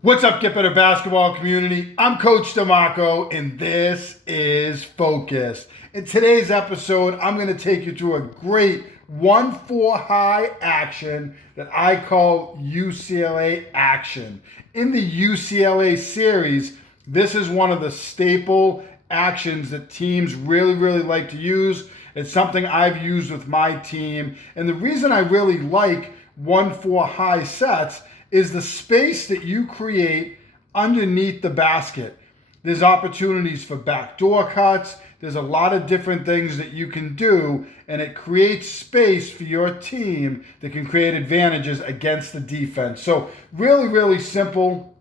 What's up, Get Better Basketball community? I'm Coach DeMarco, and this is Focus. In today's episode, I'm going to take you through a great 1-4 high action that I call UCLA action. In the UCLA series, this is one of the staple actions that teams really like to use. It's something I've used with my team. And the reason I really like 1-4 high sets is the space that you create underneath the basket. There's opportunities for backdoor cuts. There's a lot of different things that you can do, and it creates space for your team that can create advantages against the defense. So really simple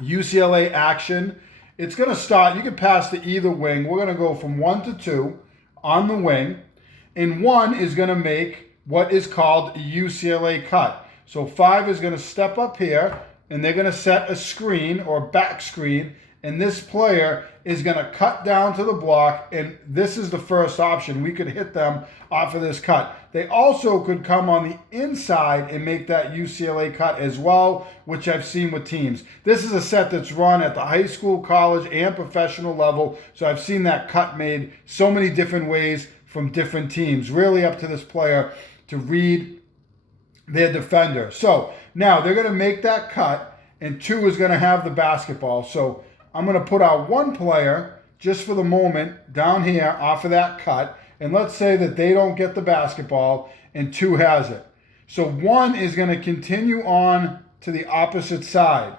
UCLA action. It's going to start, you can pass to either wing. We're going to go from 1 to 2 on the wing, and 1 is going to make what is called a UCLA cut. So 5 is going to step up here, and they're going to set a screen or back screen, and this player is going to cut down to the block, and this is the first option. We could hit them off of this cut. They also could come on the inside and make that UCLA cut as well, which I've seen with teams. This is a set that's run at the high school, college, and professional level, so I've seen that cut made so many different ways from different teams. Really up to this player to read their defender. So now they're going to make that cut, and 2 is going to have the basketball. So I'm going to put out 1 player just for the moment down here off of that cut, and let's say that they don't get the basketball and 2 has it. So 1 is going to continue on to the opposite side.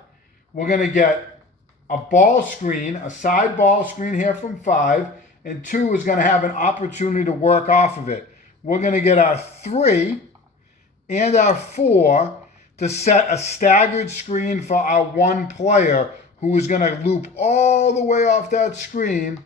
We're going to get a ball screen, a side ball screen here from 5, and 2 is going to have an opportunity to work off of it. We're going to get our 3 and our 4 to set a staggered screen for our 1 player who is going to loop all the way off that screen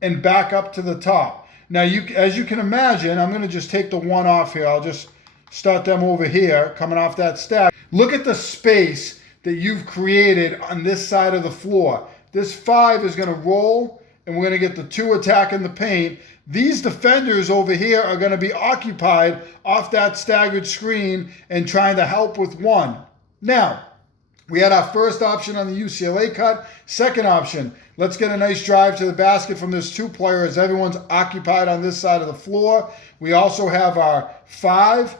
and back up to the top. Now, as you can imagine, I'm going to just take the 1 off here. I'll just start them over here, coming off that stack. Look at the space that you've created on this side of the floor. This 5 is going to roll, and we're going to get the 2 attacking the paint. These defenders over here are going to be occupied off that staggered screen and trying to help with 1. Now, we had our first option on the UCLA cut. Second option, let's get a nice drive to the basket from this 2 player as everyone's occupied on this side of the floor. We also have our 5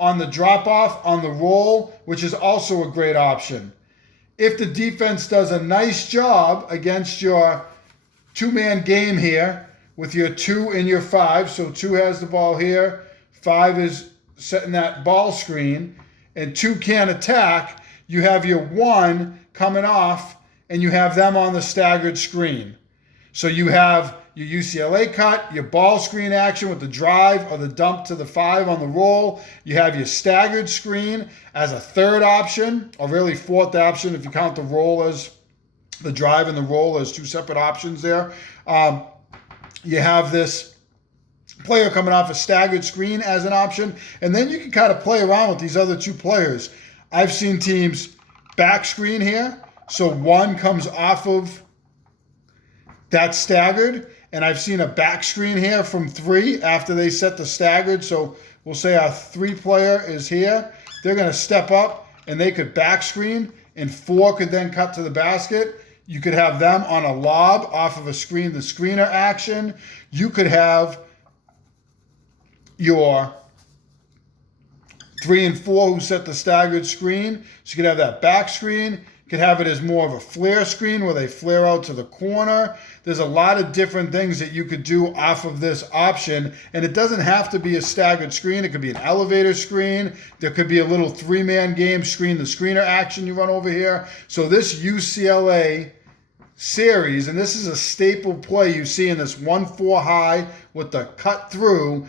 on the drop-off, on the roll, which is also a great option. If the defense does a nice job against your 2-man game here with your 2 and your 5, so 2 has the ball here, 5 is setting that ball screen, and 2 can't attack, you have your 1 coming off, and you have them on the staggered screen. So you have your UCLA cut, your ball screen action with the drive or the dump to the 5 on the roll. You have your staggered screen as a third option, or really fourth option if you count the roll as the drive and the roll as 2 separate options there. You have this player coming off a staggered screen as an option, and then you can kind of play around with these other 2 players. I've seen teams back screen here, so 1 comes off of that staggered, and I've seen a back screen here from 3 after they set the staggered, so we'll say our 3 player is here. They're going to step up, and they could back screen, and 4 could then cut to the basket. You could have them on a lob off of a screen, the screener action. You could have your 3 and 4 who set the staggered screen. So you could have that back screen. You could have it as more of a flare screen where they flare out to the corner. There's a lot of different things that you could do off of this option. And it doesn't have to be a staggered screen. It could be an elevator screen. There could be a little 3-man game screen, the screener action you run over here. So this UCLA series, and this is a staple play you see in this 1-4 high with the cut through.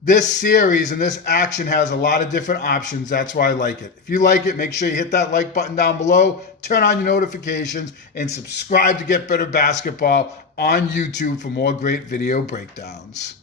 This series and this action has a lot of different options. That's why I like it. If you like it, make sure you hit that like button down below, turn on your notifications, and subscribe to Get Better Basketball on YouTube for more great video breakdowns.